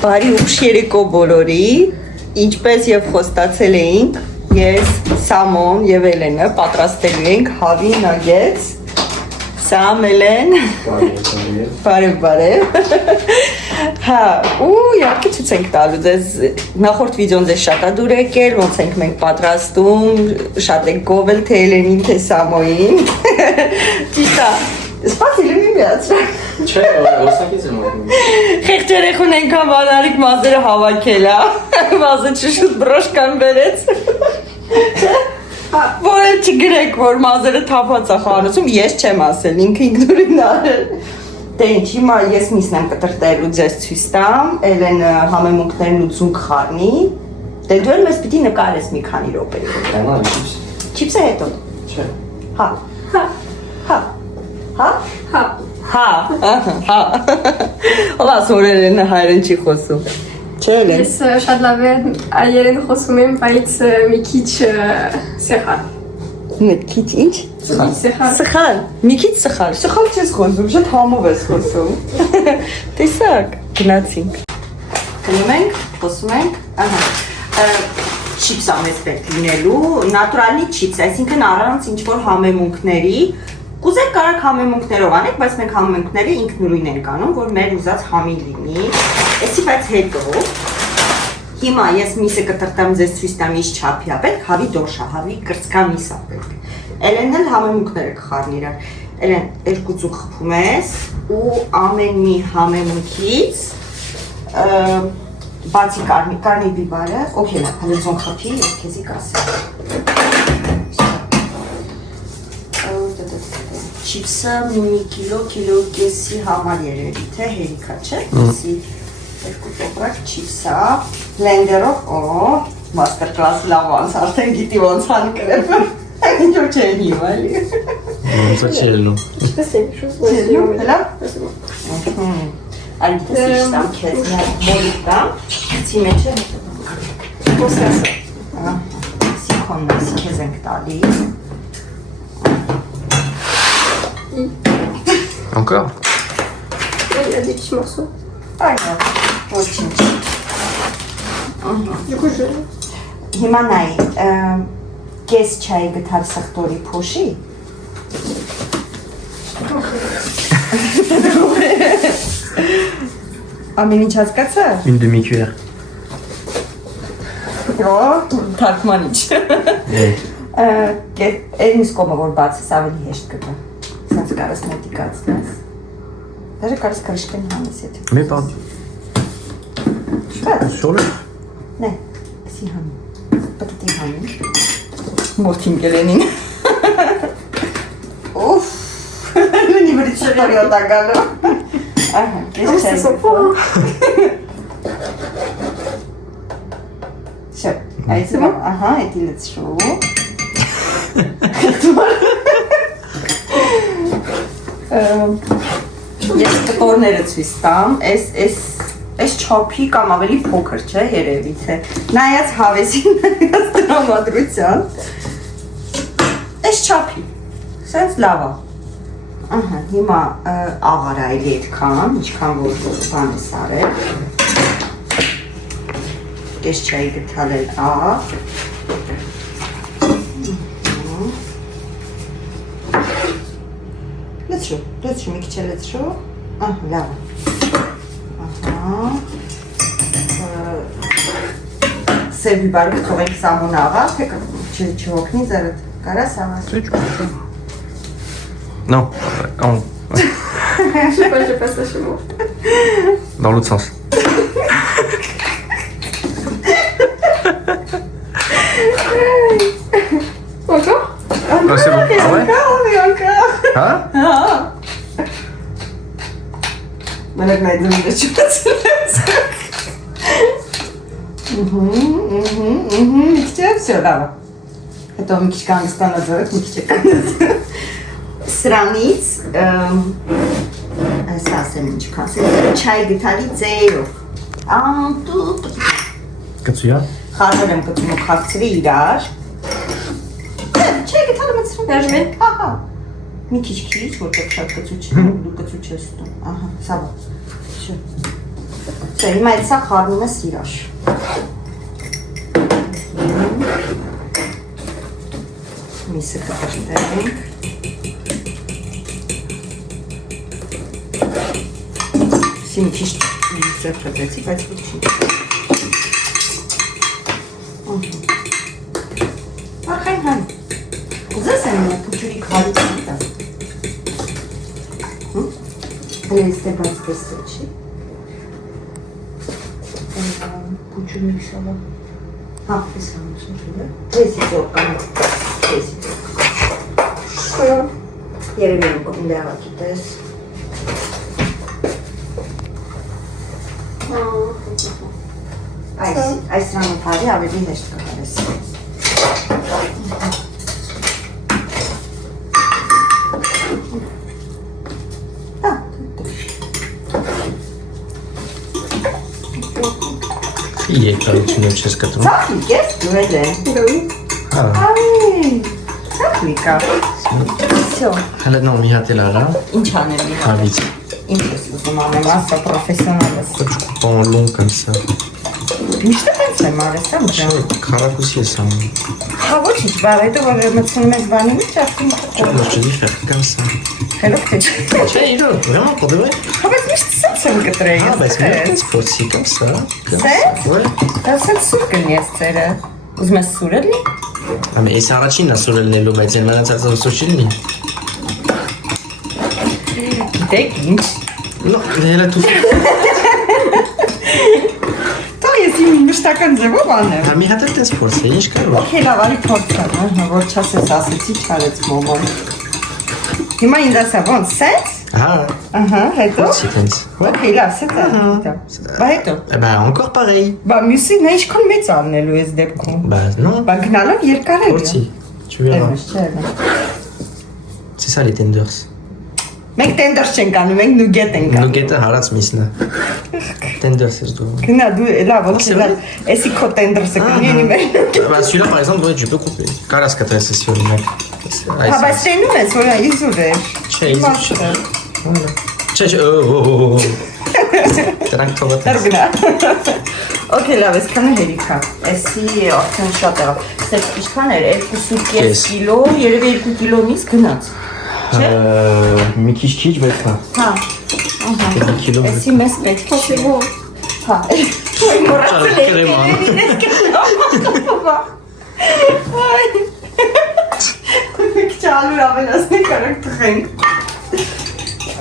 Բարի ուշ երեկո բոլորի, ինչպես եւ խոստացել էինք, ես Սամոն եւ Էլենը պատրաստելու ենք հավի նագեց։ Սամ, Էլեն։ Բարև։ Հա, ու իհարկե ցույց ենք տալու ձեզ նախորդ վիդեոն ձեզ շատ է դուր եկել, ոնց ենք մենք պատրաստում, շատ ենք գովել թե Էլենին, թե Սամոյին։ Ճիշտ է։ Սպասիլի մի միացրա։ Չէ, ոսակից եմ ակում։ Խեղճ երեխուն ենքան բանարիք մազերը հավաքել է, մազը չշուտ բրոշկան բերեց, որ էլ չգրեք, որ մազերը թափած է խանութում, ես չեմ ասել, ինքը ինքնուրին արել։ Դե ինչ, հիմա ես միսն եմ կտրտելու ձեզ ցույց տամ, Էլենը համեմունքներն ու ձուկ խառնի, դե դու էլ մեզ պիտի նկարես մի քանի րոպե։ Կանա չիպս։ Չիպսը հետո։ Չէ։ Հա։ Հա։ Ո՞վ ասորերն հայերեն չի խոսում։ Չէ՞ Էլեն։ Ես շատ լավ երեն խոսում եմ, բայց մի քիչ սխալ։ Մի քիչ ինչ։ Սխալ։ Մի քիչ սխալ։ Սխալ չես խոսում, շատ համով ես խոսում։ Տեսակ, գնացինք։ Գնում ենք, խոսում ենք։ Ահա։ Չիպս ամես պետք լինելու, նատուրալի չիպս, այսինքն առանց ինչ-որ համեմունքների։ Կուզեք կարակ համեմունքներով անեք, բայց մենք համեմունքները ինքնուրույն ենք անում, որ մեր ուզած համի լինի։ Էսի բայց հետո հիմա ես միսը կտրտեմ ձեզ ցույց տամ ինչ չափի է պետք, հավի դոշա, հավի կրծքամիս է պետք։ Էլենն էլ համեմունքները կխառնի իրար։ Էլեն, երկու ձուկ խփում ես ու ամեն մի համեմունքից բացի կարմիր բիբարը, օքեյ է, հələ ձոն խփի, ես քեզի կասեմ։ Չիպսը մի կիլո կեսի համար երևի, թե հերիքա չէ, կեսի երկու տոպրակ չիպսա, լենդերով, մաստեր կլաս լավ անց, արդեն գիտի ոնց հան կրեպը, ինչ որ չեն հիմա էլի։ Ոնց է չելնու։ Ինչպես է, Չելնու, հլա։ Այլ դեսի շտամ քեզ, մոլիկ տամ, ծի մեջ է հետո։ խոսասը։ Սիքոնն ասի քեզ ենք տալի։ Անկա։ Դիչ մոսու։ Այո, ոչինչ։ Յուքուժը։ Հիմա նայ, կես չայ գտար սխտորի փոշի։ Ամեն ինչ հասկացա։ Une demi-cuillère։ Թարգմանիչ։ Այն իսկ կոմը որ բացես ավելի հեշտ կգա։ Սենց կարս մոտիկացնես։ Դերը կարս կրշկեն հանես եթե։ Mais pas. Շատ։ Sur le. Նե, սի հանի։ Պտտի հանի։ Մորթին գելենին։ Ուֆ։ Լնի վրից շտորի օտագալու։ Ահա, կես չայ։ Շը, այդը, ահա, էդի լծշու։ Ես կտորները ցույց տամ, այս չափի կամ ավելի փոքր չէ երևի թե նայած հավեսին նայած տրամադրության այս չափի սենց լավ է ահա հիմա աղարա էլի այդքան ինչքան որ բան ես արել կես չայի գտալ էլ աղ լցրու, մի քիչ է լցրու, լավ սև բիբարը կթողենք Սամոն աղա, թե չհոգնի ձերդ, կարաս աղաս? Non, en... Je sais pas, j'ai pas ça chez moi. Dans l'autre sens. Encore? Ah, c'est bon. Ah ouais? Encore. Hein? Մենակ նայդում է չպացրեց։ Մի քիչ է, վсё, լավ։ Հետո մի քիչ կանստանա ձորդ, մի քիչ է կանստանա։ Սրանից, այս ասեմ ինչ կասեմ, չայ գտալի ձեյով։ Կծույա? Խառնել եմ կծում ու խաղցրի իրար։ Չայ գտալը մծրում։ Նաժմի։ Ահա։ Մի քիչ, որտեղ շատ կծու չէ, դու կծու չես ստում։ Ահա, սա բա։ Չէ, հիմա այդ սա խառնում ես իրար։ Միսը կտրտենք։ Սի մի քիչ ձև կտրեցի, բայց ոչ չի։ Արխային հան։ Ուզես եմ նա փուչուրի քարից տա։ Հենց դեպս տեսը չի։ Փուչուրի միսալա։ Հա, տեսամ չէ։ Տեսի ձոր կամ տեսի ձոր։ Երևի կոպին դեղա գիտես։ Այս ռամոթարի ավելի հեշտ կհարես։ Երկարություն եմ չես կտրում։ Ծախիկ ես դուրել է։ Հա։ Այ, ծախիկա։ Всё։ Հələ նո մի հատ էլ արա։ Ինչ անեմ մի հատ։ Հավից։ Ինչ ես ուզում անեմ, ասա պրոֆեսիոնալ ես։ Կոչ լուն կնսա։ Միշտ տենց եմ արել, սա մջան։ Քարակուսի ես անում։ Հա ոչինչ, բար հետո որ մտցնում ես բանի մեջ, արդեն Ոչ ջի ֆեր կնսա։ Հելոք թե չէ։ Չէ, իրո, vraiment կոդվե։ Հա բայց միշտ սենց եմ կտրել։ Հա, բայց մենք սպորտի կնսա։ Սենց։ Ոյ։ Դա սենց սուր կնի ես ծերը։ Ուզում ես սուր էլի։ Ամե էս առաջինն է սուրելնելու, բայց այն մնացածը սուր չի լինի։ Գիտեք ինչ։ Նո, հելա դու։ Դա ես իմ մշտական ձևով անեմ։ Դա մի հատ էլ տես փորձ է, ինչ կարող։ Okay, լավ, արի փորձեմ, ահա, որ չասես ասեցի, չարեց մոմոն։ Հիմա ինձ ասա, ոնց, սենց։ Հա։ Ահա, հետո։ Փորձի տենց։ Okay, լավ, սենց է։ Բա հետո։ Bah encore pareil. Բա մյուսին նա ինչքան մեծ անելու ես դեպքում։ Bah non. Բա գնալով երկար է։ Փորձի։ Tu verras. Չէ։ C'est ça les tenders. Մենք տենդերս չենք անում, մենք նուգետ ենք անում։ Նուգետը հարած միսն է։ Tenders ես դու։ Գնա դու լավ, okay, լավ։ Էսի քո տենդերսը կնի մեր։ Bah celui-là par exemple, ouais, tu peux couper. Կարաս կտրես sur le mec. Հա, բայց տենում ես, որ իզուր է։ Չէ, իզուր չէ։ Չէ, Դրանք թողած։ Դրգնա։ Okay, լավ, այսքանը հերիքա։ Էսի արդեն շատ եղավ։ Ստեղ ինչքան էր 2.5 կիլո, երևի 2 կիլո միս գնաց։ Մի քիչ, բայց հա։ Հա։ Ահա։ 2 կիլո։ Էսի մեզ պետք է։ Հա։ Չալու ավելացնի կարանք տխենք։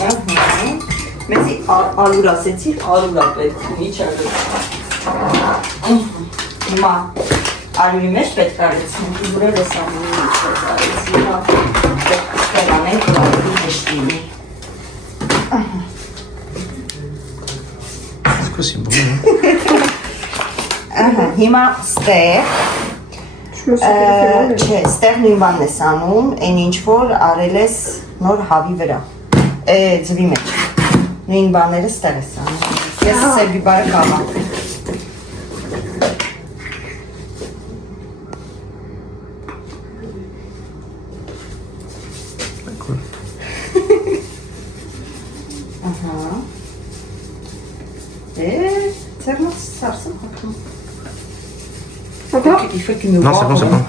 Ահա։ Մեզի ալուր ասեցի, ալուր պետք մի չարը։ Հիմա ալուրի մեջ պետք արեցնենք, ուրել ես ամունի մեջ արեցի, հա, պետք ստեղանենք, որ ալուրի հեշտ լինի։ Սկոսի բում։ Ահա, հիմա ստեղ, չէ, ստեղ նույն բանն ես անում, այն ինչ որ արել ես նոր հավի վրա, ձվի մեջ, նույն բաները ստեղ ես անում, ես սերբի բարը կավան։ Церно совсем как-то. Ага. Il faut qu'il nous Non, c'est bon, c'est bon.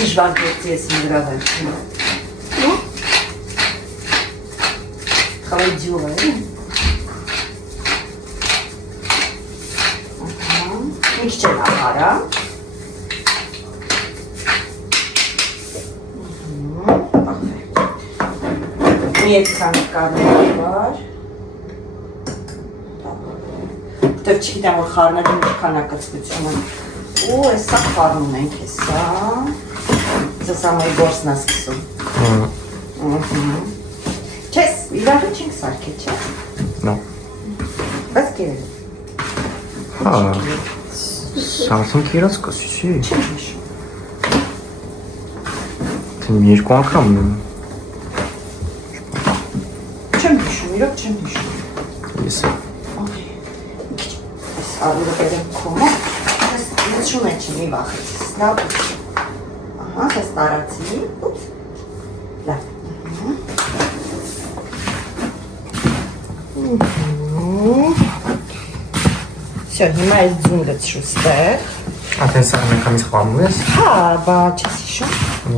Je vais arrêter si je vais Non. Travail dur, hein. Niște la Մի այդքան կարներ վար Դև չգիտեմ, որ խարնագին ինչքան ակացկությունը ու ես սա խարնում ենք հեսա Ձեզ ամայի գործն ասկսում Չես, իրարը չենք սարքել, չէ? Non. Բայց կերել Ah. 50 կիլոց կոսի։ Չեմ հիշում Թին երկու անգամ նույն։ Չեմ հիշում, իրոք չեմ հիշում Ես։ Այս արուրը բերեմ կոմը Ես շում է չի մի վախեցիս, լավ Ահա, դա ստարացի։ Ուպս։ Լավ։ Всё, հիմա այս ձուն գցրու ստեղ։ Արդեն սա անգամից խմում ես։ Հա, բա չես հիշում։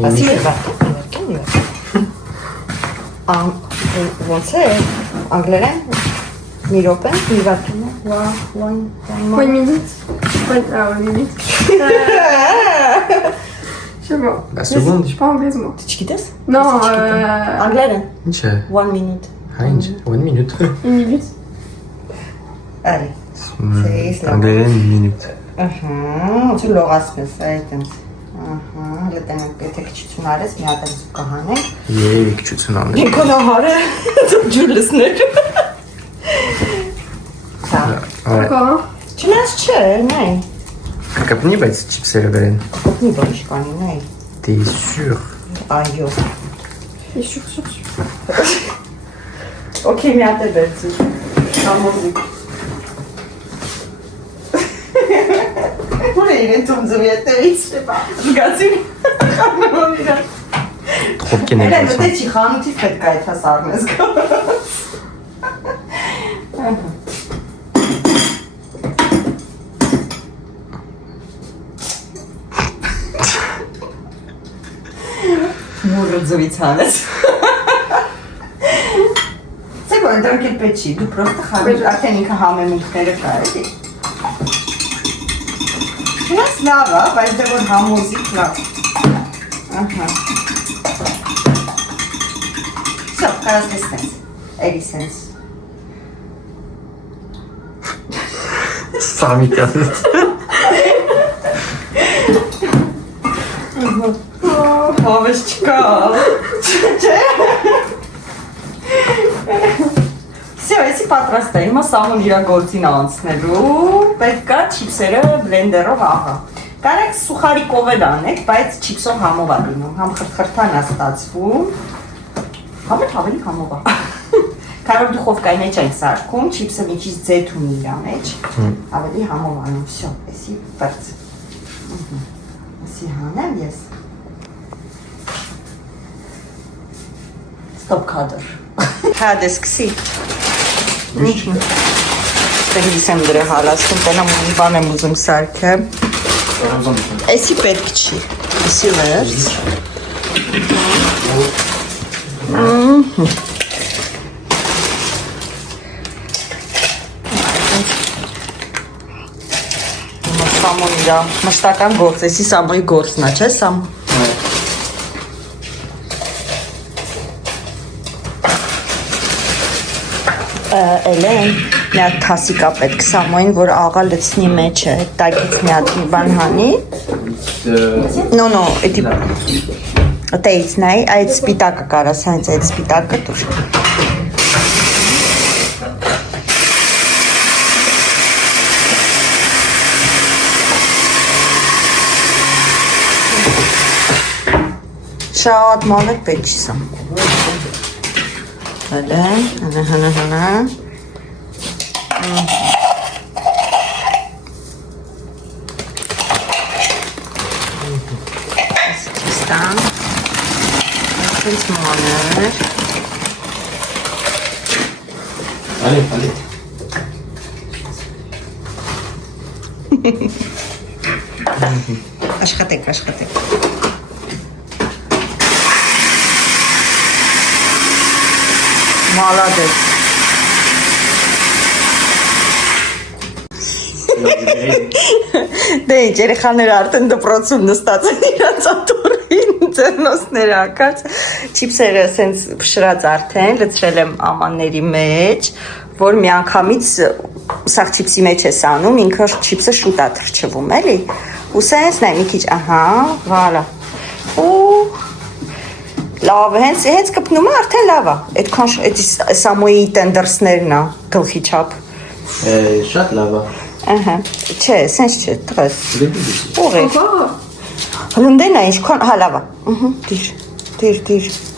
Ասի մեր վարկեն։ Ոնց է, անգլերեն, մի րոպե, մի վարկեն է, One minute. One minute. Je sais pas. La seconde. Je suis pas anglaise, moi. Չգիտես։ Non, Անգլերեն, Ինչ է։ 1 minute։ Հա ինչ, 1 minute։ une minute. Արի։ Անգլերեն minute։ Ահա, ու լողացնես այդտենց։ Ահա, լետենք, եթե քիչություն արես, մի հատ եմ կհանենք։ Երևի քիչություն անեմ։ Ինքոնահարը, ջուլսներ։ Սա։ Encore. Չնայած չէ, նայ։ Կկպնի, բայց չիպսերը վերեն։ Կոտնի բանիշ կանի, նայ։ T'es sûr։ Այո։ Et sûr. Okay, մի հատ է վերցի։ Համոզիկ։ Ուր է իրեն ծումձում ետևից, շեպա։ Զգացին, խանոն իրան։ Խոպկեն Էլ է է մտե գացում։ չի խանութից պետք է այդ հաս արնես գաս։ Մուրը ձվից հանես։ Սեգո, դրանք էլ պետք չի, դու պրոստը խանութ, արդեն ինքը համեմունքները կա էլի։ Չնայած լավ է, բայց դե որ համոզիկ լավ։ Ահա։ Всё, կարաս տեսնես, էլի սենց։ Սամի կասես։ Հավես չկա։ Չէ։ Всё, էսի պատրաստ է, հիմա սամուն իրա գործին անցնելու, պետք է չիպսերը բլենդերով ահա։ Կարեք սուխարիկով էլ անեք, բայց չիպսով համով է լինում, համ խրթխրթան է ստացվում, համ էլ ավելի համով է։ Կարող դուխովկայի մեջ ենք սարքում, չիպսը մի քիչ ձեթ ունի իրա մեջ, ավելի համով անում, всё, էսի բրծ։ Էսի հանեմ ես։ Stop cutter։ Հա դեսքսի։ Ստեղից եմ դրե հալասում, տենամ մի բան եմ ուզում սարքը։ Էսի պետք չի, էսի վերց։ Սամոն իրա մշտական գործ, էսի սամոյի գործն է, չէ սամ։ Էլեն, մի հատ թասիկա պետք սամոյին, որ աղա լցնի մեջը, տակից մի հատ մի բան հանի։ No, էդի տեից նայ, այդ սպիտակը կարաս հենց այդ սպիտակը դուր։ Շատ մանր պետք չի սամ։ Էլեն, հնա։ Ստան, այսպես մանր։ Allez. Աշխատեք։ Մալադեց։ Դե ինչ, երեխաները արդեն դպրոցում նստած են իրանց աթոռին, ձեռնոցները ակած, չիպսերը սենց փշրած արդեն, լցրել եմ ամանների մեջ, որ մի անգամից սաղ չիպսի մեջ ես անում, ինքը չիպսը շուտ է թրջվում, էլի, ու սենց նայ մի քիչ, ահա, վալա, ու լավ, հենց կպնում է, արդեն լավ է, այդքան սամոյի տենդերսներն է, գլխի չապ։ Շատ լավ է։ Ահա, չէ, սենց չէ, տղես, ուղի, Encore. հլնդեն է, ինչքան, հա, լավ է, դիր,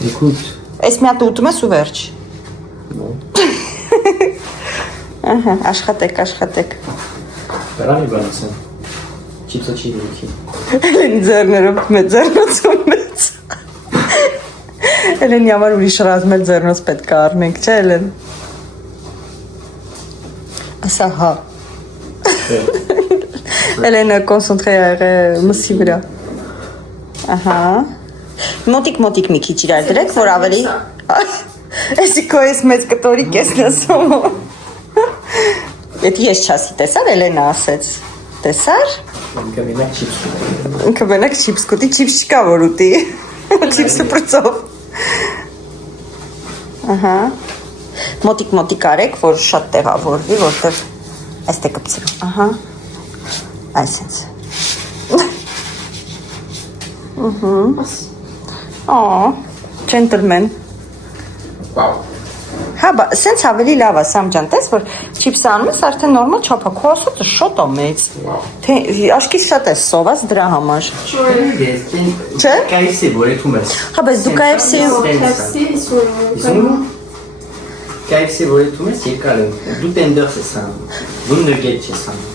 Écoute. ես մի հատ ուտում ես ու վերջ։ Ահա, աշխատեք։ Բերանի բանասեն։ Չիպսը չի դիքի։ Էլենի ձեռներով մեծ ձեռնոցում մեծ։ Էլենի համար ուրիշ ռազմել ձեռնոց պետք է առնենք, չէ Էլեն։ Ասա հա։ Էլենը կոնսենտրե եղել մսի վրա։ Ահա։ Մոտիկ մի քիչ իրար դրեք, որ ավելի։ Էսի քո էս մեծ կտորի կեսն ասում։ Եթե ես չասի, տեսար Էլենը ասեց։ Տեսար։ Ինքը մենակ չիպս կուտի, չիպս չկա որ ուտի։ Չիպսը պրծով։ Ահա։ Մոտիկ արեք, որ շատ տեղավորվի, որտեղ այստեղ կպցրու։ Ահա։ Այսենց։ Ջենտլմեն։ Վաու։ Հա, սենց ավելի լավ է, Սամ ջան, տես, որ չիպսը անում ես, արդեն նորմալ չափ է, քո ասոցը շատ է մեծ։ Թե աշկից շատ ես սոված դրա համար։ Չէ՞։ KFC որեթում ես։ Հա, բայց դու KFC որեթում ես երկար են։ Դու տենդերս ես անում։ Դու նուգետ ես անում։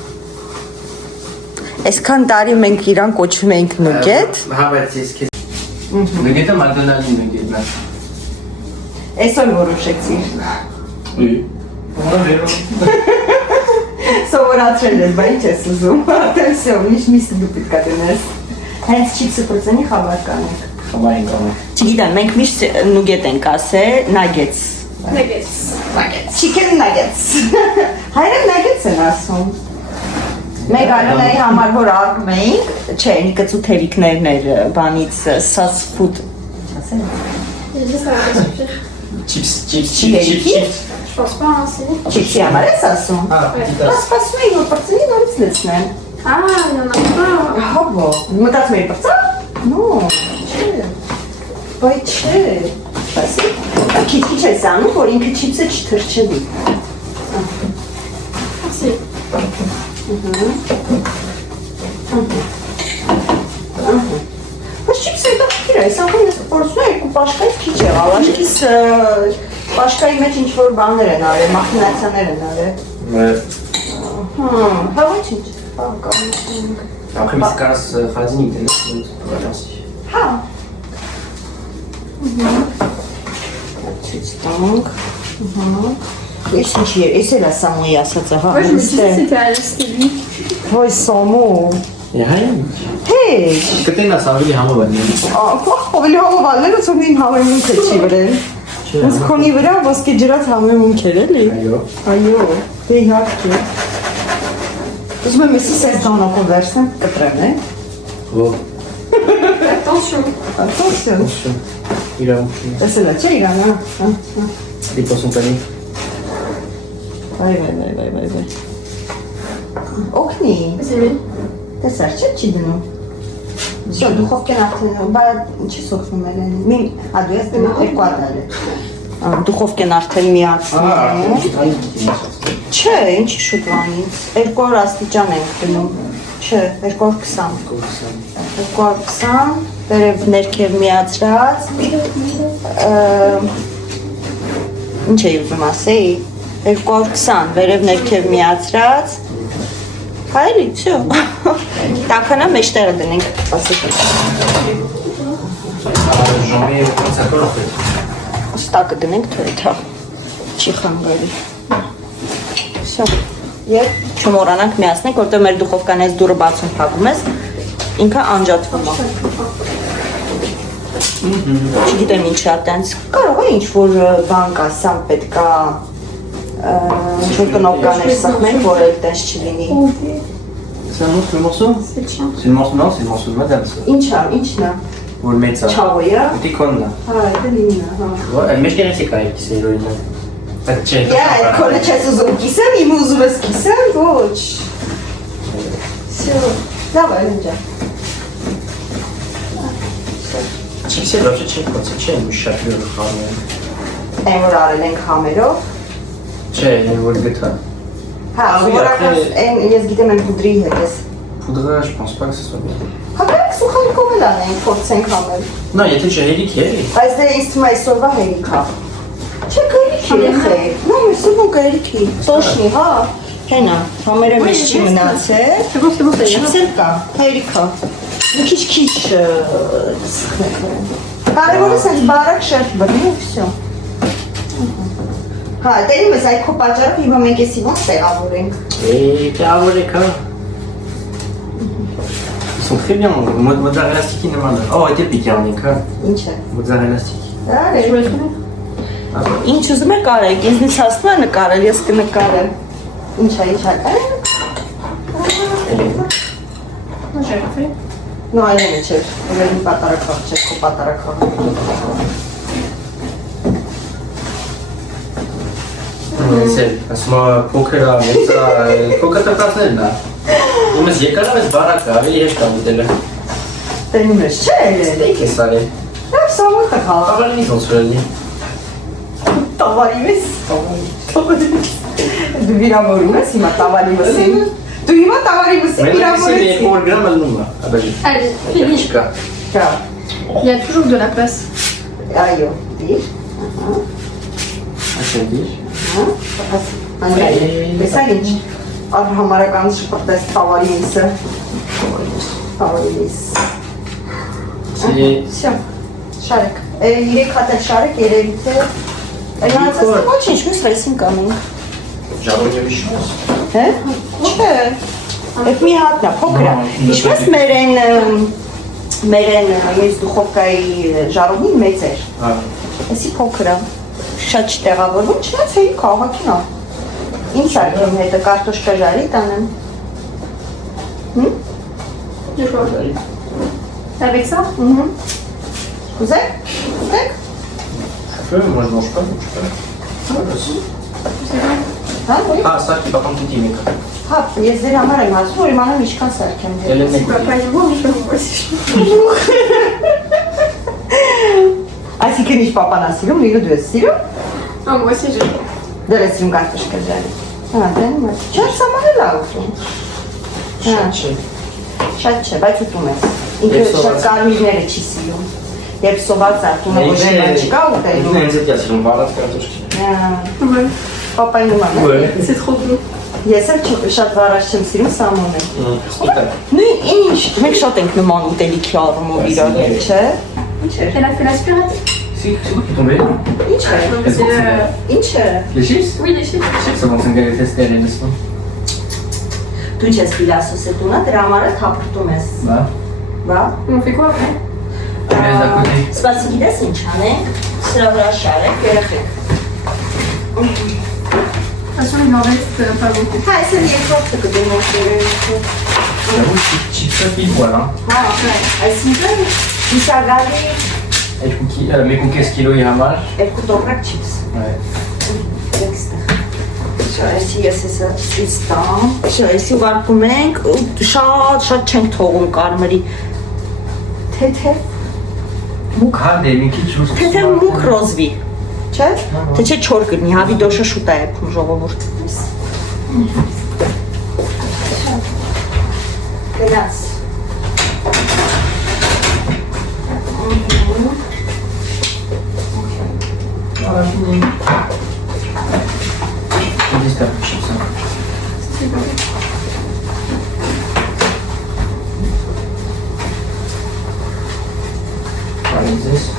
Այսքան տարի մենք իրան կոչում էինք նուգետ։ Հա, բայց ես քեզ նուգետը մակդոնալդի նուգետն է։ Այսօր որոշեցիր։ Ուի։ Սովորացրել ես, բա ինչ ես ուզում։ Всё, միշտ դու պետք է դնես։ Հենց չիպսը պրծենի խավար կանենք։ Խմային կանենք։ Չգիտեմ, մենք միշտ նուգետ ենք ասել, nuggets։ Nuggets. Chicken nuggets։ Հայերեն nuggets են ասում։ Մենք Արոնայի համար որ արկում էինք, չէ, ինի կծու թևիկներն էր բանից fast food։ Ասել։ Chips. Je pense pas, hein, c'est. Չիպսի համար ես ասում։ Սպասում էի, որ պրծենի նորից լցնեն։ Ah, il y en a pas. Հովո, մտածում էի պրծա։ Նո, չէ։ Բայց չէ։ Սպասի։ Քիչ ես անում, որ ինքը չիպսը չթրջվի։ Merci. Բայց չիպսը հետաքրքիր է, այս անգամ ես փորձում եմ երկու պաշկայից քիչ եղավ, աշկիս պաշկայի մեջ ինչ-որ բաներ են արել, մախինացիաներ են արել։ Հա, ոչինչ, բաղկանք։ Après, mais c'est quand même Fazini, t'es là, merci. Հա։ Չիչ տանք, Ես ինչ էր, ես էլ ասամուի ասացը, հա։ Moi, je me suis dit que c'était lui. Ոյ Սամու։ Հայ։ Հեյ։ Կտենա սավելի համովանին։ Ավելի համովալները ծունին համեմունք է չի վրեն։ Ոնց քոնի վրա ոսկե ջրած համեմունք էր էլի։ Այո, դե իհարկե։ Ուզում եմ եսի սենց դանակով վերցնեմ, կտրեմ, է։ Ո։ Attention. Attention։ Իրավունքի։ Տեսել է, չէ իրան, հա։ Դիպոսում տնի։ Վայ։ Օգնի։ C'est lui. Տեսար, չէ չի դնում։ Շո, դուխովկեն արդեն, բա չի սոխվում էլեն։ Մի, դու ես դնում երկու ադար է։ Դուխովկեն արդեն միացնում։ Չէ, ինչի շուտվանից, 200 աստիճան ենք դնում, չէ, 220, 220, վերև ներքև միացրած, ինչ էի ուզում ասեի, 220, վերև ներքև միացրած, հայելի, չո, տականա մեջտեղը դնենք, ասեք։ Ժամի կոնսակոր ապետ։ Ստակը դնենք թույթա, չի խանգարի։ Всё, և չմորանանք միացնենք, որտեղ մեր դուխովկան ես դուրը բացում փակում ես, ինքը անջատվում է։ Չգիտեմ ինչ է տենց, կարող է ինչ-որ բան կա, սամ պետք է ինչ-որ կնոպկաներ սխմենք, որ էլ տենց չլինի։ C'est un autre morceau? C'est le chien. C'est le morceau, non, c'est le morceau de madame ça. Ինչն է, Vous le mettez ça. չավոյա, Petit con là. հա, դա լինի, հա։ Ouais, mais je dirais c'est quand même qui c'est l'original. Tiens. Յա, այդ քոլը չես ուզում կիսեմ, իմ ուզում ես կիսեմ, ոչ։ Всё, լավ է, ընջա։ Чипсы вообще чем хоть чем шафлю хаваю. Այն որ արել ենք համերով, Че, вот это. հա, որակած, այն ես գիտեմ են պուդրի հետ ես։ Poudre, je pense pas que ce soit bien. Հակարեք սուխալիկով էլ անենք, փորձենք համել։ Non, il y a tout génétique hier. Բայց դե ինձ թվում է այսօրվա հերիք է։ Չէ, գերիք է եղել։ Նո, այսօրվա գերիք է։ Տոշնի, հա։ Հենա, համերը մեզ չի մնացել։ C'est bon, ça y est. Չիպսել կա, հայրիկա։ Մի քիչ սխնեք վրան։ Կարևորը սենց բարակ շերտ բրնի ու վսյո։ Հա, տերիմ ես այդ քո պատճարով հիմա մենք եսի ոնց տեղավորենք։ Տեղավորեք, հա։ Ils sont très bien, mozzarella sticky նման է։ Oh, այդ է պիկյարնիկ, հա։ Ինչ է։ Mozzarella sticky։ Դարե։ Je vais le trouver. Ինչ ուզում եք արեք, ինձնից հասնում է նկարել, ես կնկարեմ։ Ինչ է։ Non, j'ai rien fait. Նո, այլեն չէր, ուրեմն պատարակող չէր, քո պատարակող։ Ասում փոքր է, մեծ է, փոքր տպածներն է։ Ումս եկարավ ես բարակ է, ավելի հեշտ է ուտելը։ Տերիմ ես չէ էլեն։ Ստեյք է սարել։ Լավ, սավոք է խաղա։ Ավալինից ոնց վրելի։ Տավարի ես։ Դու վիրավորում ես հիմա տավարի մսին։ Դու հիմա տավարի մսին Մենակ վիրավորեցի։ իսի 2 գրամ ալնում է, աբաջի։ Allez, fini. Չկա։ Կա, Il y a toujours de la place. այո, դիր։ Ասեն դիր։ Անյայ, տեսար ինչ, առ համարականց շպրտես տավարի միսը։ Տավարի միս։ Всё, շարեք։ 3 հատ էլ շարեք, երևի թե։ Այլանացած ոչինչ, մյուս ռեսին կանենք։ Ժապոնիայի շանս։ Հե? Չէ։ Այդ մի հատն է, փոքր է։ Ինչպես մերեն ես դուխովկայի ժառունին մեծ էր։ Հա։ Էսի փոքր է։ Շատ չտեղավորվում, չնայած հեի քաղաքին է։ Ինչ արկեմ հետը կարտոշկա ժարի տանեմ։ Je vois. Avec ça? Ուզեք? Ուզեք? Je peux, moi je mange pas, donc je peux. Հա, ոյ։ Ah, ça qui par contre tout mec. Հա, ես ձեր համար եմ ասում, որ իմանամ ինչքան սարքեմ դեր։ Elle est Tu vas pas y voir, mais je vais vous voir si je Այսինքն ինչ պապան է սիրում, նույնը դու ես սիրում։ Ah, moi aussi, j'ai. Դեր ես սիրում կարտոշկա ժարի։ Հա, դեն մոտ։ Չէ, սամարել է ուտում։ Շատ չէ, բայց ուտում ես։ Ինքը շատ կարմիրները չի սիրում։ Երբ սոված է, ուտում է ոչ մի չկա ուտելու։ Ինձ է դիասում վարած կարտոշկի։ Ouais. Պապայի նման է։ C'est trop bon. Ես էլ շատ վարած չեմ սիրում սամոնը։ Ստուտա։ Նույն ինչ, մենք շատ ենք նման ուտելիքի առումով իրար հետ, չէ։ Elle a fait l'aspirate. C'est quoi qui est tombé? Ինչ է։ C'est. Ինչ է։ Les chips? Oui, les chips. Chips, ça va s'engager tester les leçons. Դու չես ֆիլասոս է տունա, դրա համար է թափրտում ես։ Bah, Բա։ On fait quoi après? tu laisses d'à côté. Սպասի գիտես ինչ անենք, սրա վրա շարեք, երեխեք։ Attention, il en reste pas beaucoup. Հա, այս էլ երկրորդը կդնենք երեխեք։ J'avoue, chips pile poil, hein. Հա, այսինքն իսագալի Et cookies, mes cookies kilo et hamar. երկու տոպրակ չիպս։ Ouais. Էքստեղ։ Շարեսի ես էսը ստամ։ Շարեսի ուղարկում ենք, շատ չենք թողում կարմրի։ Թեթև Muk hadi, mi ki çuz. Թեթև մուկ ռոզվի, չէ՞։ Թե չէ չոր կլինի, հավի դոշը շուտ է եփում ժողովուրդ։ Գնաց։ Здесь так chips. Здесь.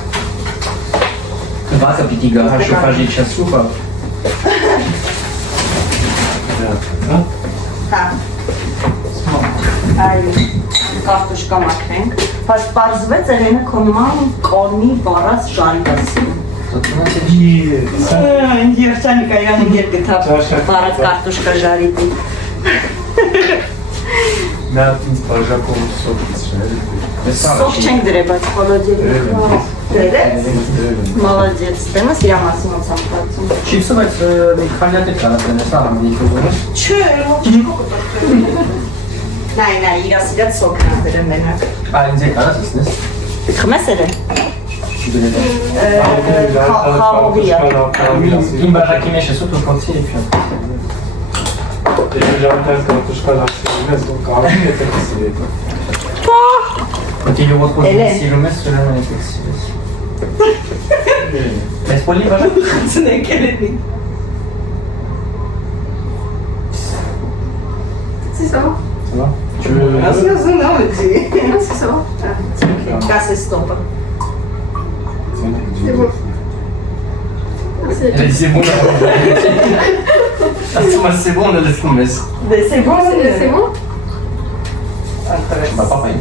Вака питига, а что фажи сейчас супа? Հա։ Այո, կարտոշկա մաքրենք, բայց պարզվեց Էլենը քո նման կորմի վառած ժարի դասի։ Ինձ երջանիկ այրան ինգեր գտավ վառած կարտոշկա ժարի դի։ Նա ինձ բաժակով սոփից շել։ Սող չենք դրե, բայց խոլոդիր։ Դրեց։ Մոլոդեց, դեմս իրա մասին ոնց եմ կարծում։ Chipsը բայց մի քանի հատ է կարած դնել, սա համ դիքոս։ Չէ, ոչ կոկոտոր։ Նայ, իրա սիրած սոքն է դրեմ մենակ։ Ա ինձ է կարած իսնես։ Խմես էլ է։ Դրել։ Խաղողի է։ Իմ բաժակի մեջ է սուտ ու կոնցի է փյոտ։ Եթե ժանտար կարտոշկա լացնում ես, ու կարում է տեքսիլ է։ Դի լոկոս սիրում ես, ուրեմն է տեքսիլ ես։ Ես պոլի բաժակ։ Ցնեք էլի։ ça va. Ça va? Tu veux... Ասնազուն ալեցի։ Ah, c'est ça va. Կասես ստոպը։ C'est bon. Merci. Elle a dit c'est bon, c'est bon, on a laissé tomber. C'est bon, C'est bon? Bah, pareil.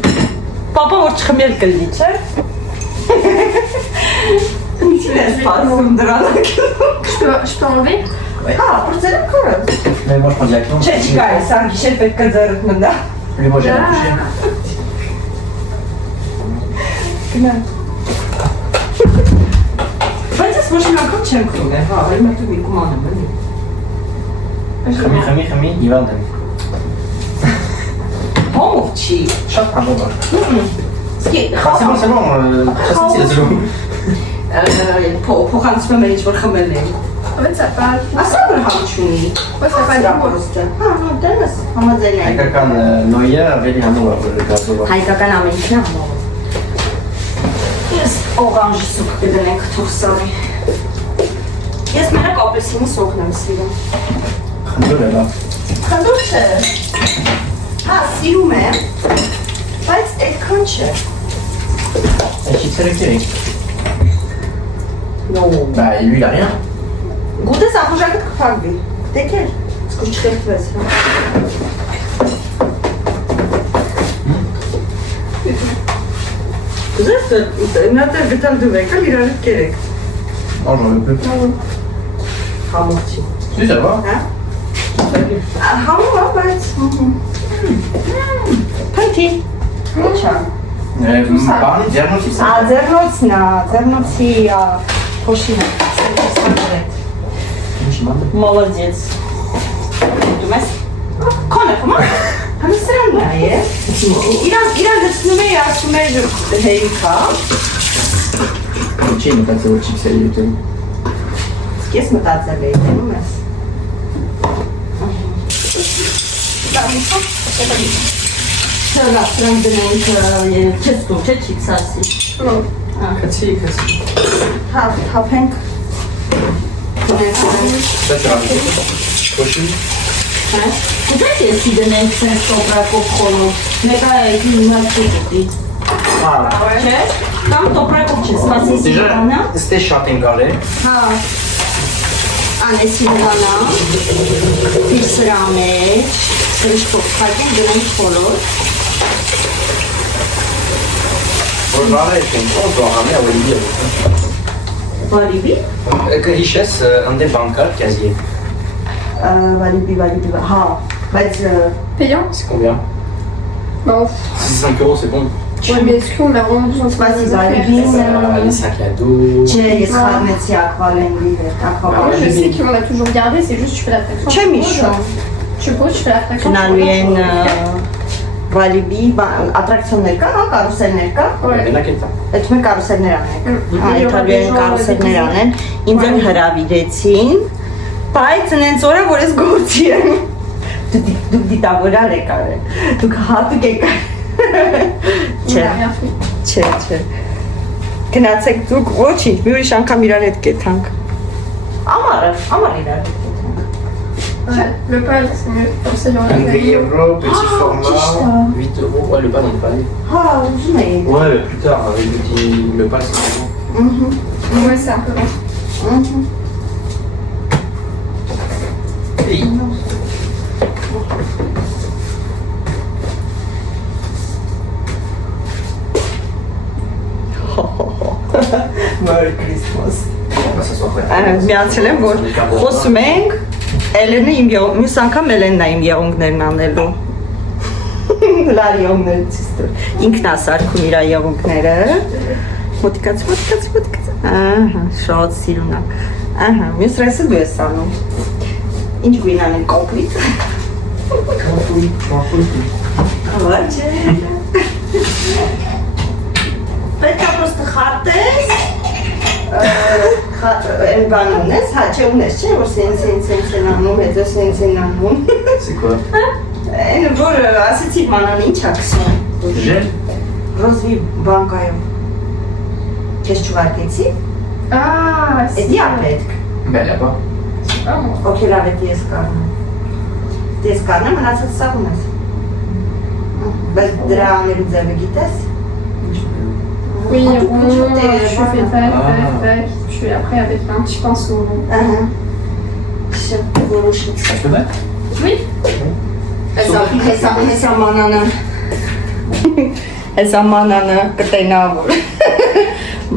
Պապա որ չխմել կլի, չէ։ Ինչի՞ ես սպասում դրանք։ Je peux enlever? Հա, փորձել կորը։ Mais moi je prends directement. Չէ, չկա, սա գիշեր պետք է ձեռդ մնա։ Lui, moi j'ai la toucher. Գնա։ Բայց ես ոչ մի անգամ չեմ քնում, հա, այլ մտու մի կուման եմ, էլի։ Khami, Yvonne. Հոմով չի։ Շատ հաջողար։ Սկի, C'est bon, ça c'est bon. փոխանցվում է ինչ-որ խմել է։ En fait, ça parle. Ասա որ համ չունի։ Ouais, ça parle du mot. Հա, դենս, համաձայն եմ։ Հայկական նոյը ավելի համով է գազովը։ Հայկական ամեն ինչն է համով։ Ես օրանժի սուկ կդնենք թուրսարի։ Ես մենակ ապելսինի սոկն եմ սիրում։ Խնդրել է լավ։ Խնդուր չէ։ Հա, սիրում եմ, բայց այդքան չէ։ Qui c'est le Kering? Non. Bah lui il a rien. Գուտես ախուժակը կփակվի։ Դեկեր, սկուր չխեղդվես, Ուզես նա դեր գտալ դու եկալ իրար հետ կերեք։ Non j'en veux plus. Համով չի։ Si ça va. Հա? Համով է, բայց։ Փնթի։ Ինչա։ Parlez diagnostic. Ձեռնոցն է, ձեռնոցի փոշին է։ Молодец. Դու ես։ Քոնը, կոմա։ Համը սրանն է, է։ Իրան դցնում է, ասում է հերիքա։ Չի մտածել որ չիպսերի ютել։ Ես մտածել էի, դնում ես։ Սրանք սրանք դնենք չես դու, չէ չիպսասի։ Non. Քացի։ Հա, հապենք։ Ça tu rajoutes. Prochaine. Ուզեք եսի դնենք սենց տոպրակով խորով, մեկա էքի մալչի գտի։ Voilà. Չէ, կամ տոպրակով չես, սպասի Déjà, սիրանա։ c'était chantingale. Հա, անեսի նրանա, իր սրա մեջ, սրիշկով խակին դնենք խորով։ Pour le barrer, on doit ramener à Olivier. Վարիբի, Que richesse, un des bancards casier. վարիբի, հա, բայց Payant? C'est combien? Bah, 65 € c'est bon. ouais, mais est-ce qu'on a vraiment besoin de Vas-y, des affaires? vas-y. Les sacs à dos. չէ, ես խարմեցի ակվալենգի հետ, Moi, ակվալենգի։ je sais qu'on a toujours gardé, c'est juste tu fais la fraction. Չէ միշում, Tu poses, tu fais la fraction. գնալու են վալիբի, ատրակցիոններ կան, հա, կարուսելներ կա։ Ouais. Il y en a qui est. Այդ մեր կարուսելներ անենք։ Հա, Եվ իթալիան ժողովրդի կարուսելներ ժողովրդի անեն։ Ինձ են հրավիրեցին, բայց նենց օրը որ ես գործի եմ։ Դուք դիտավորալ եք արել։ Դուք հատուկ եք։ On Չէ, a rien fait. չէ։ Գնացեք դուք ոչինչ, մի ուրիշ անգամ իրար հետ կեթանք։ Ամառ իրար հետ կեթանք։ Ouais, le pal, c'est mieux. Comme ça, il y aura Un des gris amis. euro, petit Ah, format, 8 €. Ouais, le pan, il est pas. Հա, ուզում էի։ Ouais, mais plus tard, avec le petit. Le pan, c'est bon. Ouais, c'est un peu long. Et Merry Christmas։ on va s'asseoir après. Միացել եմ, որ խոսում ենք, Էլենը իմ մյուս անգամ Էլենն է իմ եղունգներն անելու։ Լարի եղունգները ցիստր։ Ինքն է սարքում իր եղունգները։ Մոտիկաց։ Ահա, շատ սիրունակ։ Ահա, մյուս ռեսը դու ես անում։ Ինչ գույն անեն կոպլիտ։ Հավաճե։ Պետք է պրոստը խարտես։ Են բան ունես, հա չէ ունես չէ, որ սեն անում, հետո սեն անում։ C'est quoi? Են որ ասեցի մանան ինչ ակսում։ Gel? Ռոզվի բանկայում։ Քեզ չուղարկեցի։ Ah, c'est Էդի ապետք։ Ben là-bas. Ah, moi. Օքե լավ է դես կանեմ։ Դես կանեմ, մնացած սա ունես։ Բայց դրա աներու ձևը գիտես։ Oui, rond, je fais tac. Je suis après avec un petit pinceau. Ահա։ Որոշիչ։ Ասում եք։ Oui. Հեսա մանանը։ Հեսա մանանը կտենավոր։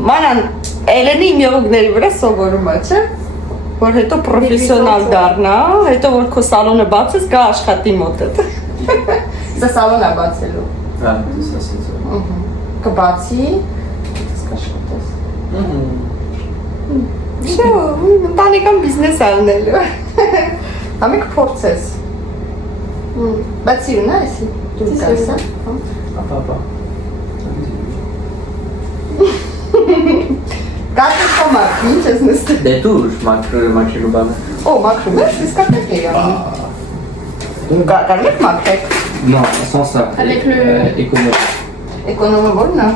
Մանան Էլենի միողների վրա սովորում է, չէ՞։ Որ հետո պրոֆեսիոնալ դառնա, հետո որ քո սալոնը բացես, գա աշխատի մոտդ։ Սա սալոնը բացելու։ Հա, դա սա։ Կբացի, կաշխատես։ Շո, ընտանեկան բիզնես անելու։ Համի կփորձես։ Բայց սիրուն է էսի։ Դու կաս, հա։ Ապա։ Գատի խոմակ, ինչ ես նստել։ Դե դուր մաքրելու բանը։ Օ, մաքրում ես, իսկա պետք է յանում։ Կարում եք մաքրեք։ Non, sans ça. Avec le- Économie. Էկոնոմը որն է։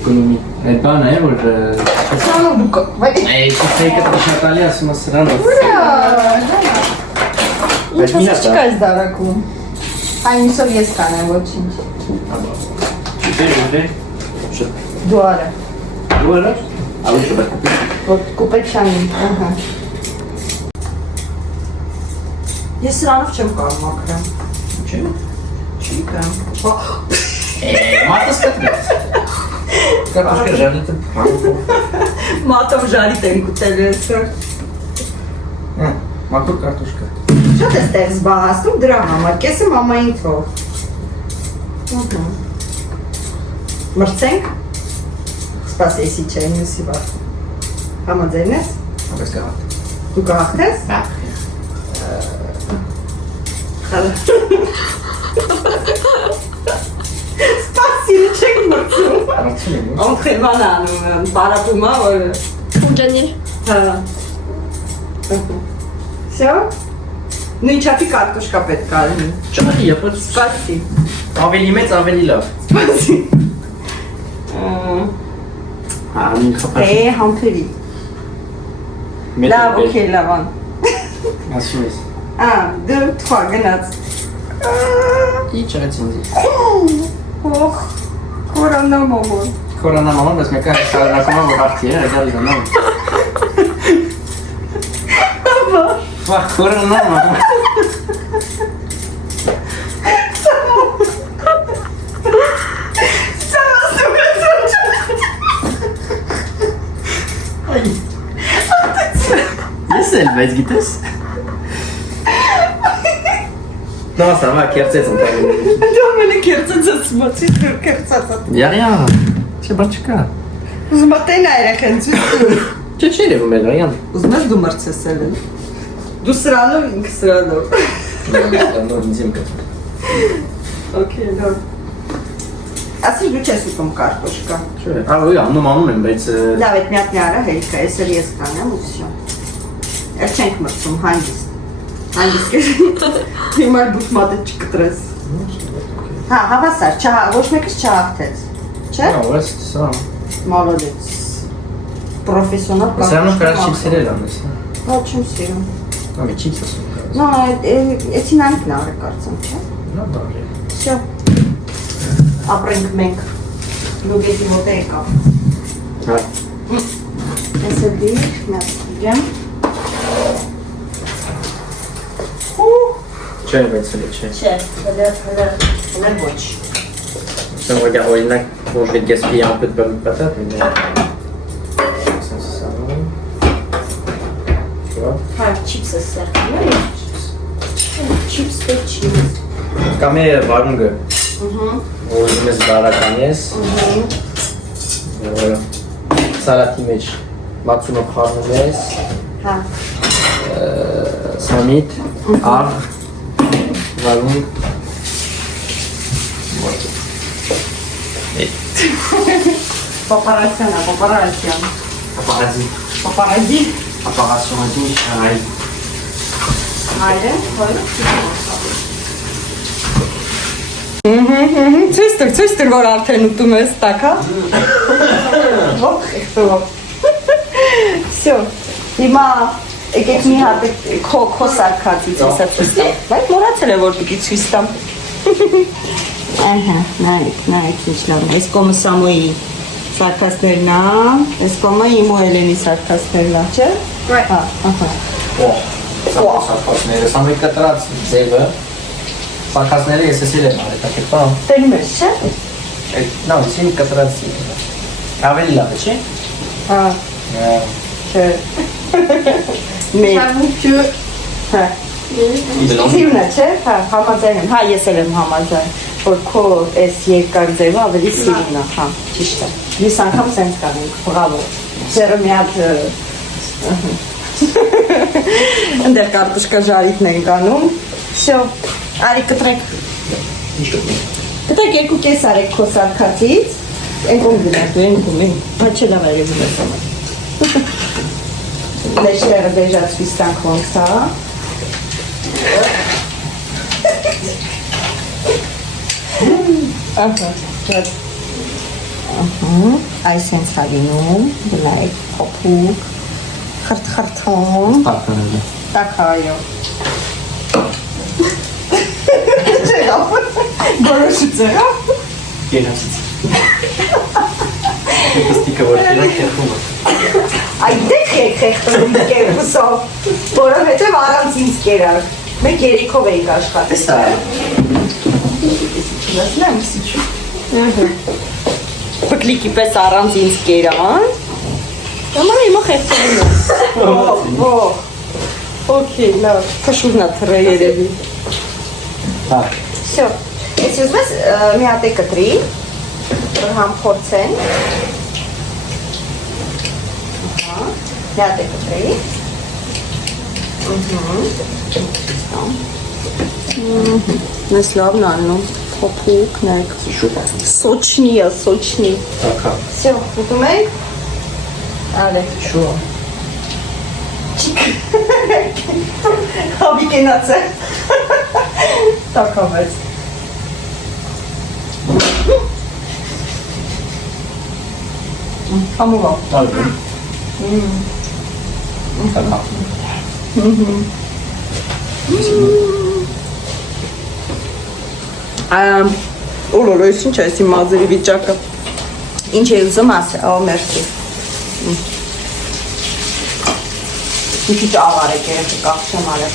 Économie. Այդ բանը է, որ... Սրանով դու կվայ։ Էի, թե կտրի շատալի ասում է սրանով։ Ինչ ասես չկա ես դարակում։ Այնիսով ես կանեմ, ոչինչ։ Ուտե։ Դու արա։ Դու արա։ Ալու շուտ։ Որ կուպեչանին, ահա։ Ես սրանով չեմ կարող մաքրեմ։ Չէ։ Չի կամ։ Մատս կտրեց։ Կապաշկը ժարիտ է։ Մատով ժարիտ են կուտել ես։ Մաքուր կարտոշկա։ Շատ ես տեղ զբաղացնում դրա համար, կեսը մամային թող։ Մրցենք։ Սպասեցի չէ, մյուսի վաղ։ Համաձայն ես։ Ապես կաղատ։ Դու կհաղթես։ Հա։ Սպասիլ չեք մրցում։ Արացում եմ։ Անխելման անում եմ, պարապում է, որ Pour gagner. հա։ Всё? Ну и չափի կարտոշկա պետք է լինի։ Ճարի, ապա Սպասի։ ավելի մեծ, ավելի լավ։ Սպասի։ Հա, մի խփաշ։ Համբերի։ Լավ, օքեյ, լավան։ Ասում ես։ Դու թվա գնաց։ Ինչ արեց ինձ։ Օխ, կորանա մոմոն։ Կորոնա մաման, բայց մեկը շարունակում է որ արդի է, դա լիզանա։ Վա, կորոնա մաման։ Ես էլ, բայց գիտես։ Non, ça va, կերծեց ընտանիք։ Դու մենը կերծած մացի, դու կերծած։ Y'a rien. Չէ, բան չկա։ Ուզում եմ տենա երեխեն ցույց։ Չէ, չէ, երևում է, rien։ Ուզում ես դու մրցեսել են։ Դու սրանով, ինքը սրանով։ Նոր ինձ եմ կա։ Okay, լավ։ Ասի դու չես ուտում կարտոշկա։ Չէ, այո, անում եմ, բայց Լավ, այդ մի հատ մի արա հերիքա, ես էլ ես կանեմ ու всё։ Էլ չենք մրցում հանգիստ։ Հանգիստ կես։ Հիմա դու մատը չկտրես։ Հա, հավասար, ոչ մեկս չհաղթեց։ Չէ՞։ Ո՞ս սա։ Молодец։ Պրոֆեսիոնալ կարտոշկա։ Սրանով կարա չիպսերել անես։ Ոչ չեմ սիրում։ Ամի չիպս ասում կարա։ No, էցին անքն արը կարծեմ, չէ։ Նա բարի։ Всё։ Ապրենք մենք։ Լուգետի մոտ եկավ։ Հա։ Ես էլ դիր, մյասկիջեմ։ Չէ, բայց էլ չէ։ Չէ, հələ ոչ։ Si on regarde Orinac, bon, je vais te gaspiller un peu de beurre de patate, mais sans ça, tu vois. Հա, չիպս է սերտում է։ Չիպս է չիպս։ Կամ է վարունգը, որ ուզում ես բարական ես, սալատի մեջ մածունով խառնում ես, Հա։ սամիտ, աղ, վարունգ, Պապարասյան է, պապարասյան։ paparazzi, Պապարազի։ apparition et tout, pareil. Այրը, հոյ։ Ցույց տր, որ արդեն ուտում ես տակ, հա։ Ո՞ք եղտով։ Всё։ Հիմա եկեք մի հատ քո սարքածից հեսա ցույց տամ։ Բայց մոռացել եմ որ պիտի ցույց տամ։ Ահա, նայեք ինչ լավ։ Այս կոմը Սամոյի սարքասներն է, այս կոմը իմ ու Էլենի սարքասներն է, չէ՞։ Ouais. Ահա։ Սարքասները, սամոյի կտրած ձևը, սարքասները ես էսել եմ արել, տակեպա։ Տենում ես, չէ՞։ Նա սին կտրած ձևը։ Ավելի լավ է, չէ՞։ Հա, չէ։ Մեր, J'avoue que. հա, սիրուն է, չէ՞։ Հա, համաձայն եմ, հա, ես էլ եմ համաձայն, որ քո այս երկար ձևը ավելի սիրուն է, հա, ճիշտ է։ Ես անգամ սենց կանենք, բրավո։ Ձերը մի հատ ընդեր կարտուշկա ժարիթն ենք անում։ Всё, արի կտրեք։ Կտրեք երկու կես արեք քո սարքածից։ Ենքում գնաք, ենքում, բայց չէ լավ է ես ունեցամ։ Լեշերը դեժացվի ստանք ոնք սա։ Ահա, շատ։ Այս հենց հալինում, գնայք փոփուկ, խրթխրթում, Պարկանելը։ տակայո։ Չեղավ, գորոշի ծեղավ։ Գենասից։ Պստիկը որ կերակ կերխում է։ Այդտեղ եք խեղտում կերպուսով, որովհետև առանց ինձ կերար։ Մենք երիքով էինք աշխատել։ Տեսա։ Լասնեմ սիչու։ Պկլիկի պես առանց ինձ կերան։ Համարը հիմա խեղտում եմ։ Ո, օքեյ, լավ, կշուրնա թրե երևի։ Հա։ Всё, ես ուզում ես մի հատ է կտրի, որ համ փորձեն։ Մի հատ է կտրի։ Նես լավն անում, փոփուկ, նայք։ Սոչնի է, սոչնի։ Տակա։ Всё, ուտում եք։ Ալե։ Շո։ Հավի կենաց է։ Տակավեց։ Ամուվա։ Ալբը։ Տակա։ Ոլոլո, ես ինչ է ես իմ մազերի վիճակը։ Ինչ է ուզում ասել, մերսի։ Մի քիչ աղար եք երեխի կաղ չեմ արել։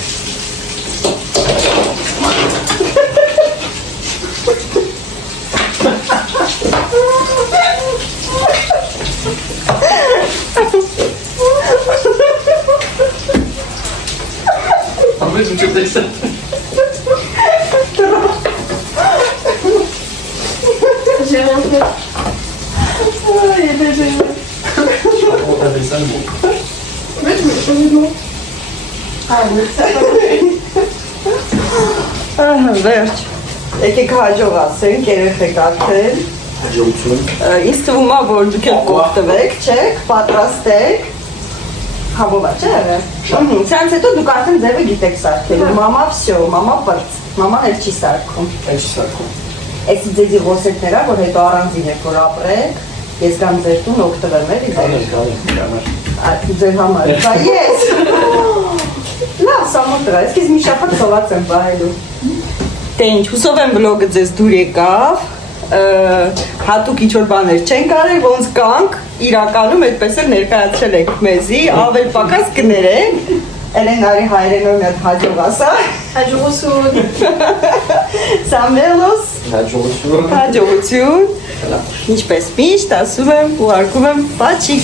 Ամեն ինչ տեսա։ J'ai rien fait. Ո՞տա տեսան։ Ouais, je me suis changé de nom. Վերջ, եկեք հաջող ասենք, երեխեք արդեն։ Հաջողություն։ Ինձ թվում է, որ դուք եք կողտվեք, չեք, պատրաստեք։ Համով է, չէ՞։ Սրանց հետո դուք արդեն ձևը գիտեք սարքել։ Մամա всё, մամա բրծ, մաման էլ չի սարքում։ Ինչ սարքում։ Էսի ձեզի ոսետներ ա, որ հետո առանձին եք որ ապրեք, ես գամ ձեր տուն օգտվեմ էլի ձեր համար։ Բա ես։ Լավ, սամոտրա, ես քեզ մի շաբաթ սոված եմ բայելու։ Դե ինչ, հուսով եմ վլոգը ձեզ դուր եկավ, հատուկ ինչ-որ բաներ չենք արել, ոնց կանք, իրականում այդպես էլ ներկայացրել եք մեզի, ավել պակաս կներենք, Էլենարի հայրենով մի հատ հաջող ասա, Հաջողություն։ Սամվելոս, Հաջողություն։ հաջողություն, ինչպես միշտ ասում եմ ու արկում եմ պաչիկ։